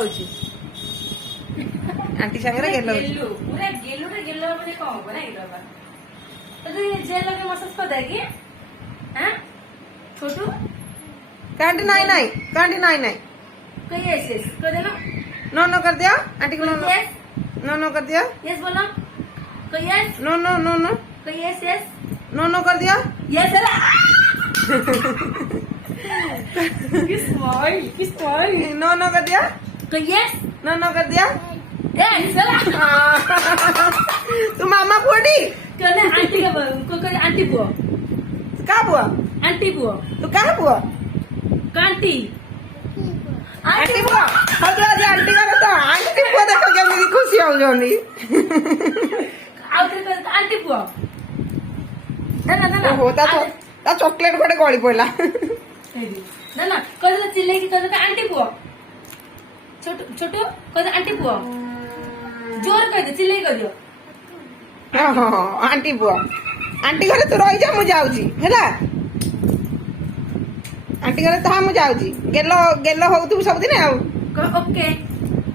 होची आंटी सांगरे गेलो गेलू पूरा गेलू रे गेलो म्हणजे कम हो ना इधर बा तो जेल लगे मसाज कर देगी हैं छोटू कांटी नहीं नहीं कांटी नहीं नहीं कहीं ऐसे कर देना नो नो कर दिया आंटी को no no yes no no कर दिया यस बोलो कहीं yes no no no no कहीं यस यस नो नो कर दिया यस अरे किस स्माइल नो नो कर दिया कहीं यस नो नो कर दिया यस अरे तू मामा फोड़ी कहने आंटी का को कहने आंटी बुआ का बुआ आंटी बुआ तू का बुआ कांटी आंटी बुआ हो गया जी आंटी का तो आंटी बुआ देखो क्या मेरी खुशी हो जानी आउट कर आंटी बुआ ना ना ना होता तो ता चॉकलेट कोडे गळी पडला ना ना कदला चिल्ले की कदला आंटी बुआ छोटू छोटू कदला आंटी बुआ जोर कर दे चिल्ले कर दियो आंटी बुआ आंटी घरे तू रही जा मु जाउची हैला आंटी घरे था मु जाउची गेलो गेलो हो तू सब दिन आउ ओके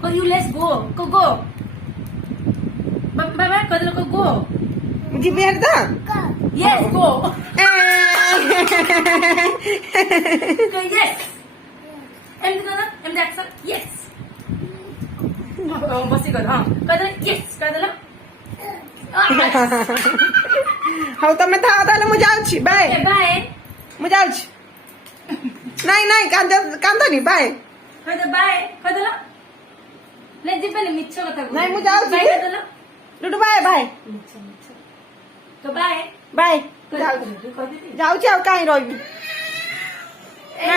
को यू लेट्स गो गो बाबा कदला को गो जी बेर दा यस गो यस एम कदला एम एक्शन यस बसी कर हां कदला यस कदला हो तमे था ताले मु जाउची बाय बाय मु जाउची नहीं नहीं कांदा नहीं बाय कदला बाय कदला ले जिबने मिच्छो कथा नहीं मु जाउची बाय कदला लुडू बाय बाय तो बाय बाय जाउची आ काई रही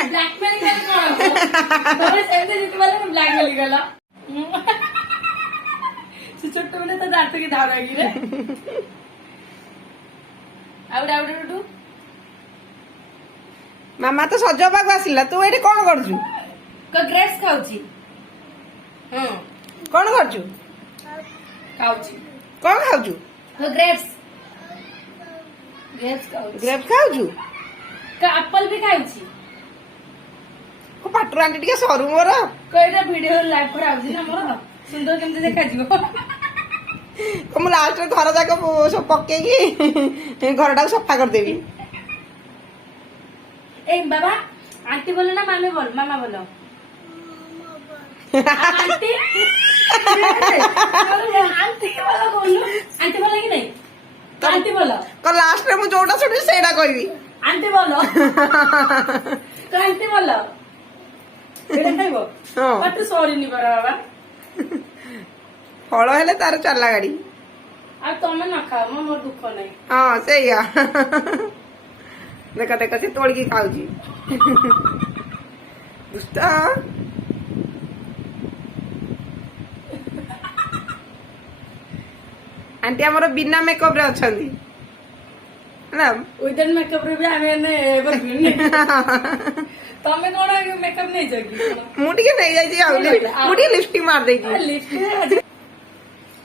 ब्लैकमेल कर कोन तोरे सेंटे जित वाले में ब्लैकमेल गला से छोटो ने तो दांत की धार आगी रे आउड आउड डू मामा तो सजबाक आसिला तू एठी कोन करजु को ग्रेप्स खाउची कोन करजु खाउची कोन खाउजु को ग्रेप्स ग्रेप्स खाउची ग्रेप्स खाउजु का एप्पल भी खाउची को पाटू आंटी टिके सरू मोर कोइटा वीडियो लाइव पर आउची ना मोर सुंदर केमते देखा जीवो को मु लास्ट घर जाक सब पक्के की घरटा सफा कर देबी ए बाबा आंटी बोलो ना मामी बोल मामा बोलो आंटी आंटी बोलो बोलो आंटी बोलो कि नहीं आंटी बोलो को लास्ट रे मु जोटा सुनी सेडा कहबी आंटी बोलो तो आंटी बोलो एटा खाइबो हां बट सॉरी नहीं करा बाबा फल हेले तार चला गाड़ी आ तमे ना खाओ मोर दुख नहीं हाँ सेया देखा देखा से तोड़ के खाऊजी दुष्टा आंटी हमर बिना मेकअप रे अछंदी ना विदाउट मेकअप रे भी आमे ने एवरग्रीन तमे कोन मेकअप नहीं जगी मुटी के नहीं जाई मुटी लिपस्टिक मार देगी लिपस्टिक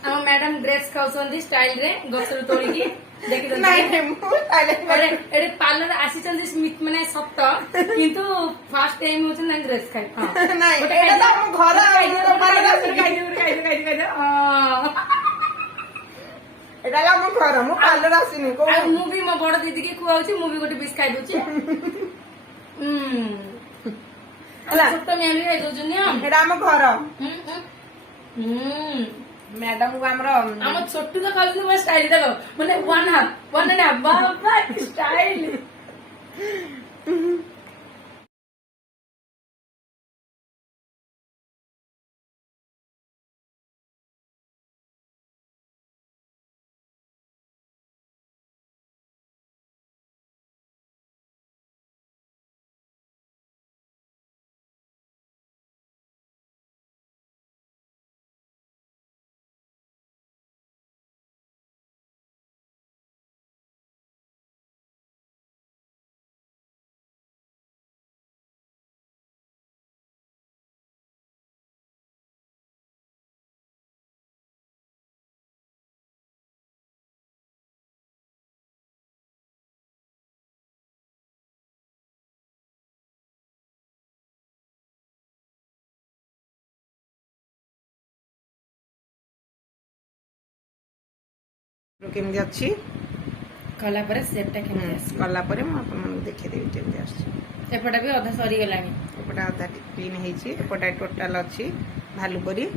हम मैडम ग्रेप्स खाउछंदी स्टाइल रे गछरु तोड़ी की देखि दन नहीं मु ताले अरे एडे पार्लर आसी चंदी स्मिथ माने सप्त किंतु फर्स्ट टाइम होछ ना ग्रेप्स खाइ हां नहीं एटा तो हम घर एटा हम घर मु पार्लर आसीनी को मु भी मो बड़ दीदी के खुआउची मु भी गोटे पीस खाइ दोची अला छोट मैम रे जो जुनिया एटा हम घर मैडम को हमरो हम छोटू तो खाली बस स्टाइल देखो माने one and half Baba style केमती अच्छी कला पर सेटटा केमती आसी कला पर मैं आपको देखिदेवी केमती आस एपटा भी अधा सरी गलानी एपटा अधा क्लीन होती एपटा टोटाल अच्छी भालुपरी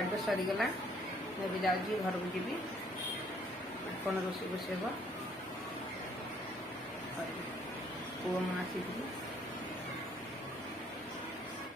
ଏବେ ସରିଗଲା ଏବେ ଯାଉଛି ଘରକୁ ଯିବି କ'ଣ ରୋଷେଇ ବସେଇବ ପୁଅ ମୁଁ ଆସିଥିଲି